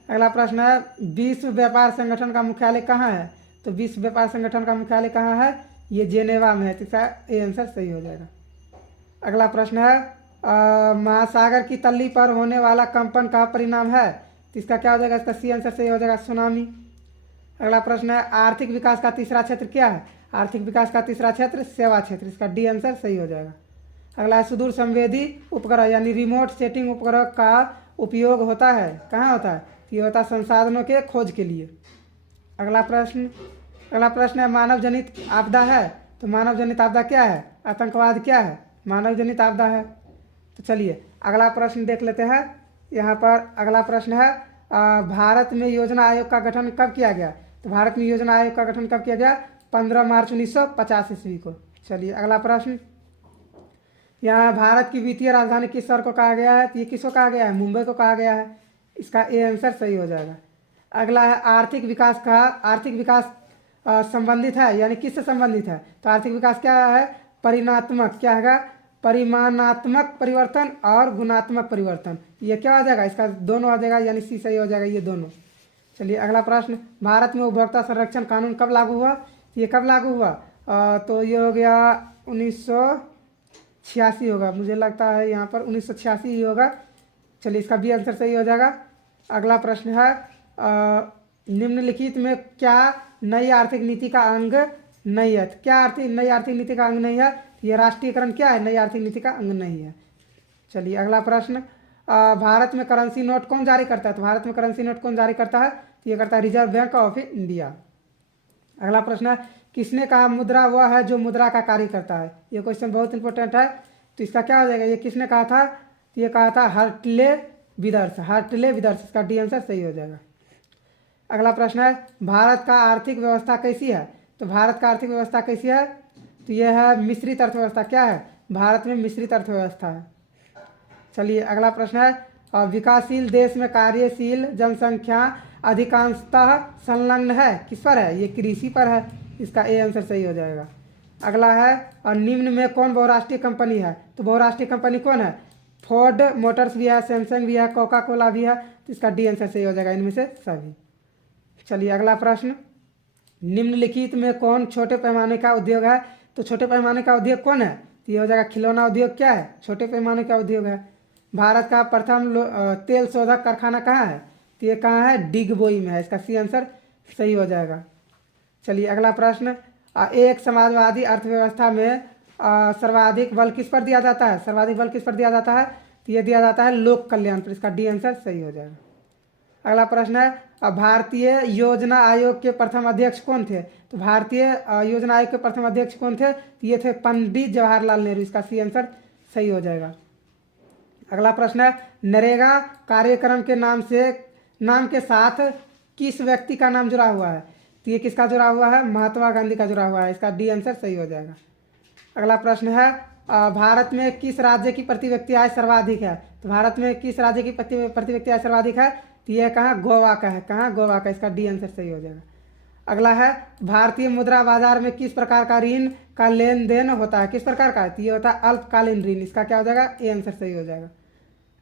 अगला प्रश्न है, विश्व व्यापार संगठन का मुख्यालय कहाँ है? तो विश्व व्यापार संगठन का मुख्यालय कहाँ है? ये जेनेवा में है। तो इसका ए आंसर सही हो जाएगा। अगला प्रश्न है, महासागर की तल्ली पर होने वाला कंपन का परिणाम है? तो इसका क्या हो जाएगा? इसका सी आंसर सही हो जाएगा, सुनामी। अगला प्रश्न है, आर्थिक विकास का तीसरा क्षेत्र क्या है? आर्थिक विकास का तीसरा क्षेत्र सेवा क्षेत्र। इसका डी आंसर सही हो जाएगा। अगला है, सुदूर संवेदी उपग्रह यानी रिमोट सेटिंग उपग्रह का उपयोग होता है कहाँ होता है? ये होता है संसाधनों के खोज के लिए। अगला प्रश्न है, मानव जनित आपदा है। तो मानव जनित आपदा क्या है? आतंकवाद क्या है? मानव जनित आपदा है। तो चलिए अगला प्रश्न देख लेते हैं। यहाँ पर अगला प्रश्न है, भारत में योजना आयोग का गठन कब किया गया? तो भारत में योजना आयोग का गठन कब किया गया? 15 मार्च 1950 ईस्वी को। चलिए अगला प्रश्न, यहाँ भारत की वित्तीय राजधानी किस शहर को कहा गया है? तो ये किसको कहा गया है? मुंबई को कहा गया है। इसका ए आंसर सही हो जाएगा। अगला है, आर्थिक विकास संबंधित है यानी किससे संबंधित है? तो आर्थिक विकास क्या है? परिणात्मक क्या है? परिमाणात्मक परिवर्तन और गुणात्मक परिवर्तन। ये क्या हो जाएगा? इसका दोनों हो जाएगा यानी सी सही हो जाएगा, ये दोनों। चलिए अगला प्रश्न, भारत में उपभोक्ता संरक्षण कानून कब लागू हुआ? ये कब लागू हुआ? तो ये हो गया 1986 होगा, मुझे लगता है यहाँ पर 1986 ही होगा। चलिए इसका भी आंसर सही हो जाएगा। अगला प्रश्न है, निम्नलिखित में क्या नई आर्थिक नीति का अंग नहीं है? क्या नई आर्थिक नीति का अंग नहीं है? ये राष्ट्रीयकरण क्या है? नई आर्थिक नीति का अंग नहीं है। चलिए अगला प्रश्न, भारत में करेंसी नोट कौन जारी करता है? तो भारत में करेंसी नोट कौन जारी करता है? तो ये करता है रिजर्व बैंक ऑफ इंडिया। अगला प्रश्न है, किसने कहा मुद्रा वह है जो मुद्रा का कार्य करता है? ये क्वेश्चन बहुत इंपॉर्टेंट है। तो इसका क्या हो जाएगा? ये किसने कहा था? तो ये कहा था हर्टले विदर्स। इसका डी आंसर सही हो जाएगा। अगला प्रश्न है, भारत का आर्थिक व्यवस्था कैसी है? तो भारत का आर्थिक व्यवस्था कैसी है? तो यह है मिश्रित अर्थव्यवस्था। क्या है? भारत में मिश्रित अर्थव्यवस्था है। चलिए अगला प्रश्न है, विकासशील देश में कार्यशील जनसंख्या अधिकांशतः संलग्न है, किस पर है? ये कृषि पर है। इसका ए आंसर सही हो जाएगा। अगला है, और निम्न में कौन बहुराष्ट्रीय कंपनी है? तो बहुराष्ट्रीय कंपनी कौन है? फोर्ड मोटर्स भी है, सैमसंग भी है, कोका कोला भी है। तो इसका डी आंसर सही हो जाएगा, इनमें से सभी। चलिए अगला प्रश्न, निम्नलिखित में कौन छोटे पैमाने का उद्योग है? तो छोटे पैमाने का उद्योग कौन है? तो ये हो जाएगा खिलौना उद्योग। क्या है? छोटे पैमाने का उद्योग है। भारत का प्रथम तेल शोधक कारखाना कहाँ है? तो ये कहाँ है? डिगबोई में है। इसका सी आंसर सही हो जाएगा। चलिए अगला प्रश्न, एक समाजवादी अर्थव्यवस्था में सर्वाधिक बल किस पर दिया जाता है? सर्वाधिक बल किस पर दिया जाता है? तो ये दिया जाता है लोक कल्याण पर। इसका डी आंसर सही हो जाएगा। अगला प्रश्न है, भारतीय योजना आयोग के प्रथम अध्यक्ष कौन थे? तो भारतीय योजना आयोग के प्रथम अध्यक्ष कौन थे? तो ये थे पंडित जवाहरलाल नेहरू। इसका सी आंसर सही हो जाएगा। अगला प्रश्न है, नरेगा कार्यक्रम के नाम के साथ किस व्यक्ति का नाम जुड़ा हुआ है? तो ये किसका जुड़ा हुआ है? महात्मा गांधी का जुड़ा हुआ है। इसका डी आंसर सही हो जाएगा। अगला प्रश्न है, भारत में किस राज्य की प्रति व्यक्ति आय सर्वाधिक है? तो भारत में किस राज्य की प्रति व्यक्ति आय सर्वाधिक है? तो यह कहाँ? गोवा का है। कहाँ? गोवा का। इसका डी आंसर सही हो जाएगा। अगला है, भारतीय मुद्रा बाजार में किस प्रकार का ऋण का लेन देन होता है? किस प्रकार का? तो ये होता है अल्पकालीन ऋण। इसका क्या हो जाएगा? ए आंसर सही हो जाएगा।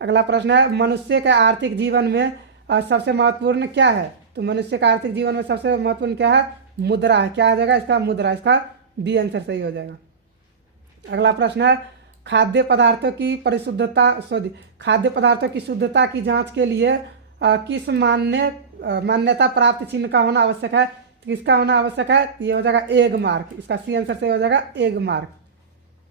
अगला प्रश्न है, मनुष्य के आर्थिक जीवन में सबसे महत्वपूर्ण क्या है? तो मनुष्य का आर्थिक जीवन में सबसे महत्वपूर्ण क्या है? मुद्रा है। क्या आ जाएगा? इसका मुद्रा। इसका बी आंसर सही हो जाएगा। अगला प्रश्न है, खाद्य पदार्थों की शुद्धता की जांच के लिए किस मान्यता प्राप्त चिन्ह का होना आवश्यक है? तो किसका होना आवश्यक है? तो ये हो जाएगा एग मार्क। इसका सी आंसर सही हो जाएगा, एग मार्क।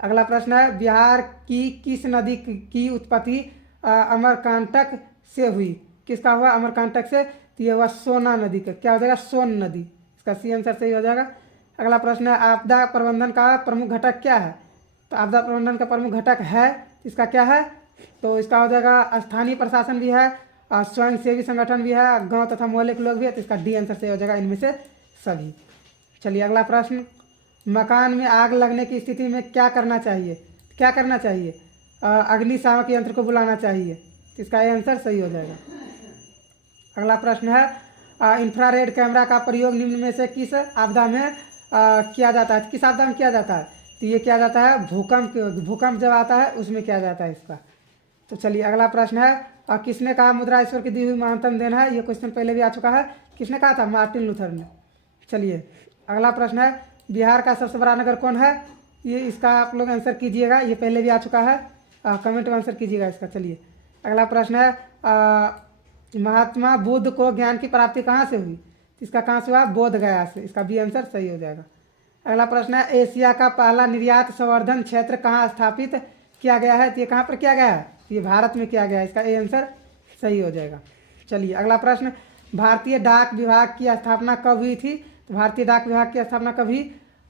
अगला प्रश्न है, बिहार की किस नदी की उत्पत्ति अमरकांटक से हुई? किसका हुआ? अमरकांटक से। तो ये हुआ सोना नदी का। क्या हो जाएगा? सोन नदी। इसका सी आंसर सही हो जाएगा। अगला प्रश्न है, आपदा प्रबंधन का प्रमुख घटक क्या है? तो आपदा प्रबंधन का प्रमुख घटक है, इसका क्या है? तो इसका हो जाएगा स्थानीय प्रशासन भी है, स्वयं सेवी संगठन भी है, गांव तथा मोहल्ले के लोग भी है। तो इसका डी आंसर सही हो जाएगा, इनमें से सभी। चलिए अगला प्रश्न, मकान में आग लगने की स्थिति में क्या करना चाहिए? क्या करना चाहिए? अग्निशामक यंत्र को बुलाना चाहिए। तो इसका आंसर सही हो जाएगा। अगला प्रश्न है, इंफ्रारेड कैमरा का प्रयोग निम्न में से किस आपदा में किया जाता है? किस आपदा में किया जाता है? तो ये किया जाता है भूकंप जब आता है उसमें किया जाता है इसका। तो चलिए अगला प्रश्न है, किसने कहा मुद्रा ईश्वर की दी हुई महानतम देन है? ये क्वेश्चन पहले भी आ चुका है। किसने कहा था? मार्टिन लूथर ने। चलिए अगला प्रश्न है, बिहार का सबसे बड़ा नगर कौन है? ये इसका आप लोग आंसर कीजिएगा, ये पहले भी आ चुका है, कमेंट में आंसर कीजिएगा इसका। चलिए अगला प्रश्न है, महात्मा बुद्ध को ज्ञान की प्राप्ति कहाँ से हुई? इसका कहाँ से हुआ? बोध गया से। इसका बी आंसर सही हो जाएगा। अगला प्रश्न है, एशिया का पहला निर्यात संवर्धन क्षेत्र कहाँ स्थापित किया गया है? तो ये कहाँ पर किया गया है? ये भारत में किया गया है। इसका ए आंसर सही हो जाएगा। चलिए अगला प्रश्न, भारतीय डाक विभाग की स्थापना कब हुई थी? तो भारतीय डाक विभाग की स्थापना कब हुई?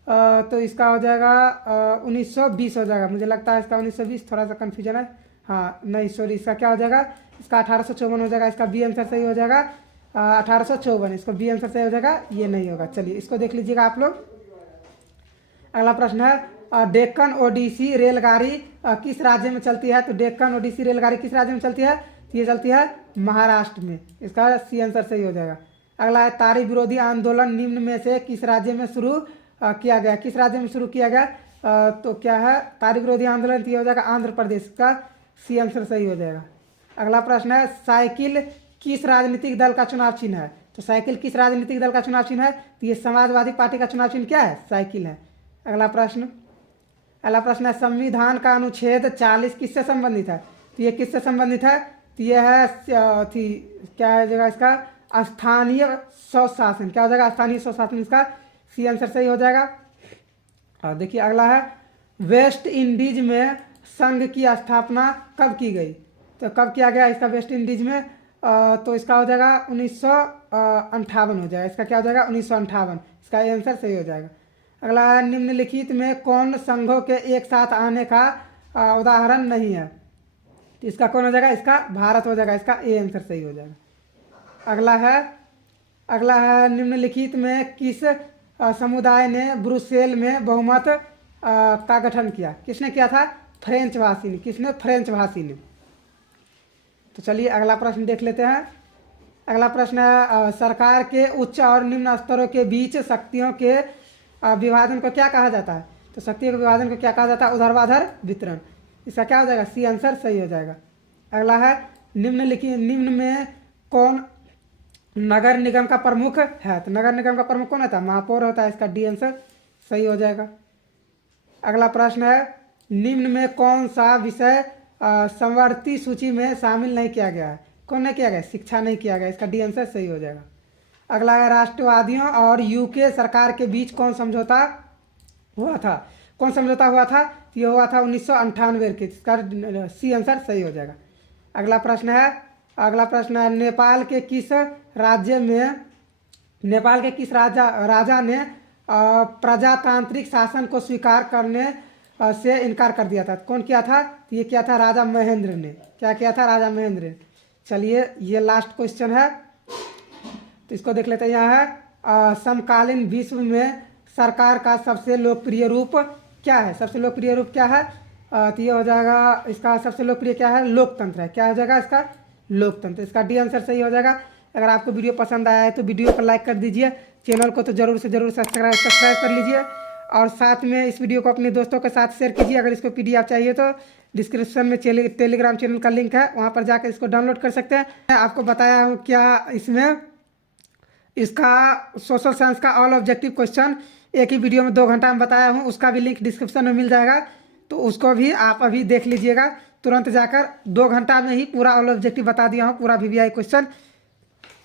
तो इसका हो जाएगा 1920 हो जाएगा, मुझे लगता है इसका 1920, थोड़ा सा कन्फ्यूजन है। हाँ नहीं सॉरी, इसका क्या हो जाएगा? इसका 1854 हो जाएगा। इसका बी आंसर सही हो जाएगा, 1854। इसको बी आंसर सही हो जाएगा, ये नहीं होगा। चलिए इसको देख लीजिएगा आप लोग। अगला प्रश्न है, डेक्कन ओडिसी रेलगाड़ी किस राज्य में चलती है? तो डेक्कन ओडिसी रेलगाड़ी किस राज्य में चलती है? तो ये चलती है महाराष्ट्र में। इसका सी आंसर सही हो जाएगा। अगला है, तारी विरोधी आंदोलन निम्न में से किस राज्य में शुरू किया गया? किस राज्य में शुरू किया गया? तो क्या है? तारी विरोधी आंदोलन। ये हो जाएगा आंध्र प्रदेश का। सी आंसर सही हो जाएगा। अगला प्रश्न है, साइकिल किस राजनीतिक दल का चुनाव चिन्ह है? तो साइकिल किस राजनीतिक दल का चुनाव चिन्ह है? तो ये समाजवादी पार्टी का चुनाव चिन्ह क्या है? साइकिल है। अगला प्रश्न है, संविधान का अनुच्छेद 40 किससे संबंधित है? तो ये किससे संबंधित है? तो ये है क्या है जगह इसका? स्थानीय स्वशासन। क्या हो जाएगा? स्थानीय स्वशासन। इसका सी आंसर सही हो जाएगा। और देखिए अगला है, वेस्ट इंडीज में संघ की स्थापना कब की गई? तो कब किया गया इसका वेस्ट इंडीज में? तो इसका हो जाएगा 1958 हो जाएगा। इसका क्या हो जाएगा? 1958। इसका आंसर सही हो जाएगा। अगला है, निम्नलिखित में कौन संघों के एक साथ आने का उदाहरण नहीं है? तो इसका कौन हो जाएगा? इसका भारत हो जाएगा। इसका ए आंसर सही हो जाएगा। अगला है, निम्नलिखित में किस समुदाय ने ब्रुसेल में बहुमत का गठन किया? किसने किया था? फ्रेंच भाषी ने। किसने? फ्रेंच भाषी ने। तो चलिए अगला प्रश्न देख लेते हैं। अगला प्रश्न है सरकार के उच्च और निम्न स्तरों के बीच शक्तियों के विभाजन को क्या कहा जाता है? तो शक्तियों के विभाजन को क्या कहा जाता है? ऊर्ध्वाधर वितरण। इसका क्या हो जाएगा? सी आंसर सही हो जाएगा। अगला है निम्न में कौन नगर निगम का प्रमुख है? तो नगर निगम का प्रमुख कौन होता है? महापौर होता है। इसका डी आंसर सही हो जाएगा। अगला प्रश्न है निम्न में कौन सा विषय समवर्ती सूची में शामिल नहीं किया गया है? कौन नहीं किया गया? शिक्षा नहीं किया गया। इसका डी आंसर सही हो जाएगा। अगला है राष्ट्रवादियों और यूके सरकार के बीच कौन समझौता हुआ था? कौन समझौता हुआ था? ये हुआ था 1998 के। इसका सी आंसर सही हो जाएगा। अगला प्रश्न है नेपाल के किस राजा ने प्रजातांत्रिक शासन को स्वीकार करने से इनकार कर दिया था? कौन किया था? ये किया था राजा महेंद्र ने। क्या किया था? राजा महेंद्र ने। चलिए ये लास्ट क्वेश्चन है, तो इसको देख लेते हैं। यहाँ है समकालीन विश्व में सरकार का सबसे लोकप्रिय रूप क्या है? सबसे लोकप्रिय रूप क्या है? तो ये हो जाएगा, इसका सबसे लोकप्रिय क्या है? लोकतंत्र है। क्या हो जाएगा इसका? लोकतंत्र। इसका डी आंसर सही हो जाएगा। अगर आपको वीडियो पसंद आया है तो वीडियो को लाइक कर दीजिए, चैनल को तो जरूर से जरूर सब्सक्राइब कर लीजिए और साथ में इस वीडियो को अपने दोस्तों के साथ शेयर कीजिए। अगर इसको PDF चाहिए तो डिस्क्रिप्शन में टेलीग्राम चैनल का लिंक है, वहाँ पर जाकर इसको डाउनलोड कर सकते हैं। मैं आपको बताया हूँ क्या इसमें इसका सोशल साइंस का ऑल ऑब्जेक्टिव क्वेश्चन एक ही वीडियो में 2 घंटा में बताया हूँ, उसका भी लिंक डिस्क्रिप्शन में मिल जाएगा, तो उसको भी आप अभी देख लीजिएगा। तुरंत जाकर 2 घंटा में ही पूरा ऑल ऑब्जेक्टिव बता दिया हूँ, पूरा VVI क्वेश्चन।